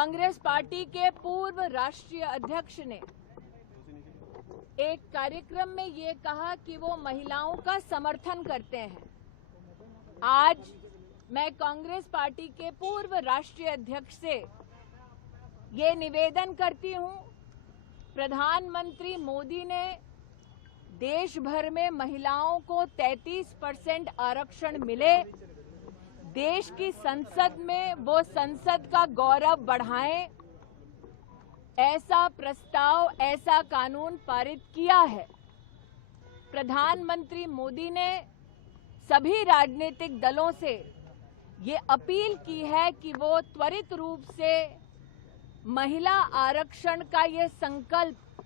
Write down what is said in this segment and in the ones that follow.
Congress party के पूर्व राष्ट्रीय अध्यक्ष ने एक कार्यक्रम में ये कहा कि वो महिलाओं का समर्थन करते हैं। आज मैं कांग्रेस पार्टी के पूर्व राष्ट्रीय अध्यक्ष से ये निवेदन करती हूं, प्रधानमंत्री मोदी ने देश भर में महिलाओं को 33% आरक्षण मिले, देश की संसद में वो संसद का गौरव बढ़ाएं, ऐसा प्रस्ताव, ऐसा कानून पारित किया है। प्रधानमंत्री मोदी ने सभी राजनीतिक दलों से ये अपील की है कि वो त्वरित रूप से महिला आरक्षण का ये संकल्प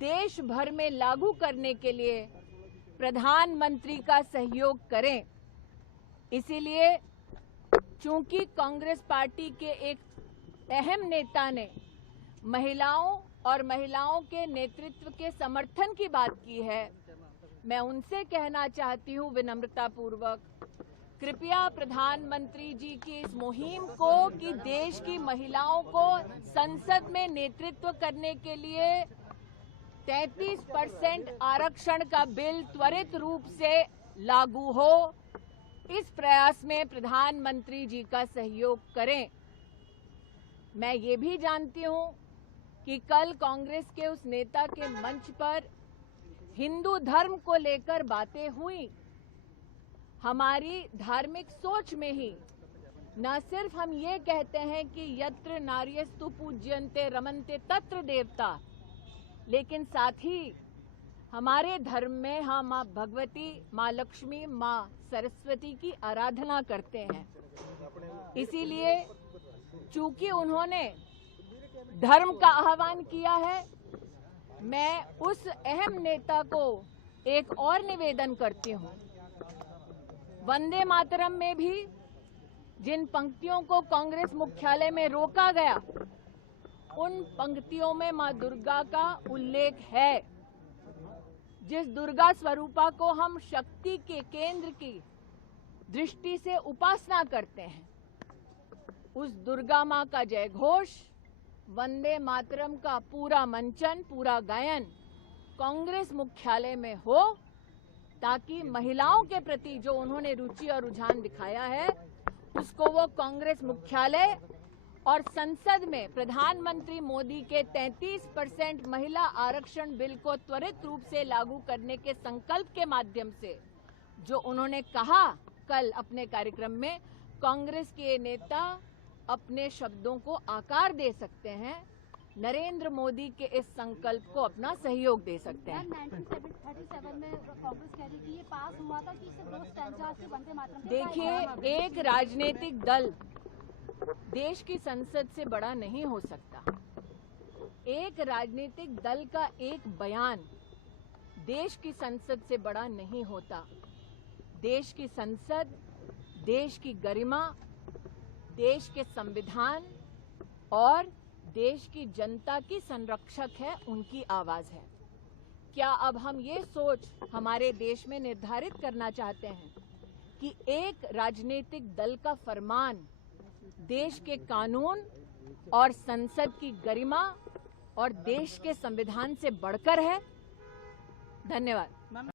देश भर में लागू करने के लिए प्रधानमंत्री का सहयोग करें। इसीलिए चूंकि कांग्रेस पार्टी के एक अहम नेता ने महिलाओं और महिलाओं के नेतृत्व के समर्थन की बात की है, मैं उनसे कहना चाहती हूं विनम्रता पूर्वक, कृपया प्रधानमंत्री जी की इस मुहिम को कि देश की महिलाओं को संसद में नेतृत्व करने के लिए 33% आरक्षण का बिल त्वरित रूप से लागू हो, इस प्रयास में प्रधानमंत्री जी का सहयोग करें। मैं ये भी जानती हूं कि कल कांग्रेस के उस नेता के मंच पर हिंदू धर्म को लेकर बातें हुई। हमारी धार्मिक सोच में ही न सिर्फ हम ये कहते हैं कि यत्र नार्यस्तु पूज्यन्ते रमन्ते तत्र देवता, लेकिन साथ ही हमारे धर्म में हम माँ भगवती, माँ लक्ष्मी, माँ सरस्वती की आराधना करते हैं। इसीलिए चूंकि उन्होंने धर्म का आह्वान किया है, मैं उस अहम नेता को एक और निवेदन करती हूं। वंदे मातरम में भी जिन पंक्तियों को कांग्रेस मुख्यालय में रोका गया, उन पंक्तियों में मां दुर्गा का उल्लेख है। जिस दुर्गा स्वरूपा को हम शक्ति के केंद्र की दृष्टि से उपासना करते हैं, उस दुर्गा मां का जय घोष, वंदे मातरम का पूरा मंचन, पूरा गायन कांग्रेस मुख्यालय में हो, ताकि महिलाओं के प्रति जो उन्होंने रुचि और रुझान दिखाया है, उसको वो कांग्रेस मुख्यालय और संसद में प्रधानमंत्री मोदी के 33% महिला आरक्षण बिल को त्वरित रूप से लागू करने के संकल्प के माध्यम से, जो उन्होंने कहा कल अपने कार्यक्रम में, कांग्रेस के नेता अपने शब्दों को आकार दे सकते हैं, नरेंद्र मोदी के इस संकल्प को अपना सहयोग दे सकते हैं। 1937 में कांग्रेस कह रही थी ये पास हुआ था कि सिर्फ 2 स्टैंजा से वंदे मातरम। देखिए, एक राजनीतिक दल देश की संसद से बड़ा नहीं हो सकता। एक राजनीतिक दल का एक बयान देश की संसद से बड़ा नहीं होता। देश की संसद, देश की गरिमा, देश के संविधान और देश की जनता की संरक्षक है, उनकी आवाज है। क्या अब हम ये सोच हमारे देश में निर्धारित करना चाहते हैं कि एक राजनीतिक दल का फरमान देश के कानून और संसद की गरिमा और देश के संविधान से बढ़कर है? धन्यवाद।